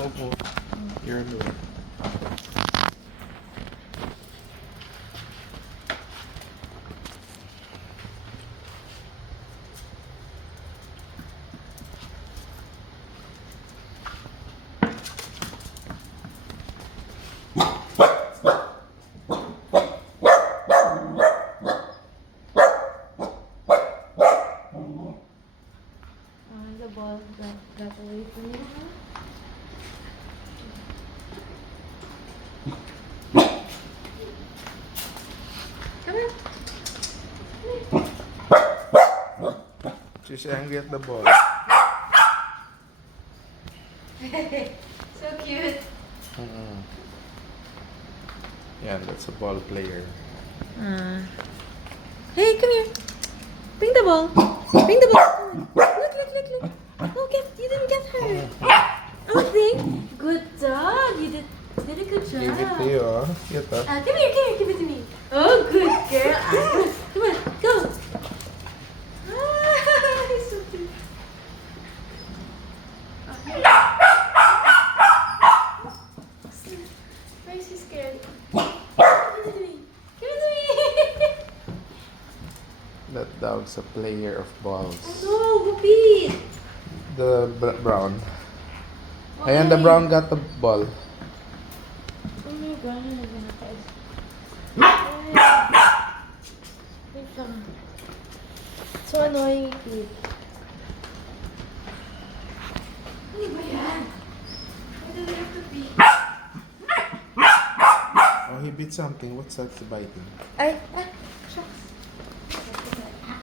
Opo. You're alone. The ball got away from you. Come here. She's angry at the ball. So cute. Yeah, that's a ball player. Hey, come here. Bring the ball. Bring the ball. Look. Oh, you didn't get her. Oh, good dog. You did a good job. Give it to you, oh. Get up. Come here, give it to me. Oh, good girl. Come on, go. He's so cute. Why is she scared? Give it to me. Give it to me. That dog's a player of balls. No, Whoopi. The brown. Ayan, the brown got the ball. Oh my God, ano na tayo? Wait lang. So annoying, Pete. Ano ba yan? Why do they have to beat? Oh, he bit something. What's that biting? Ay,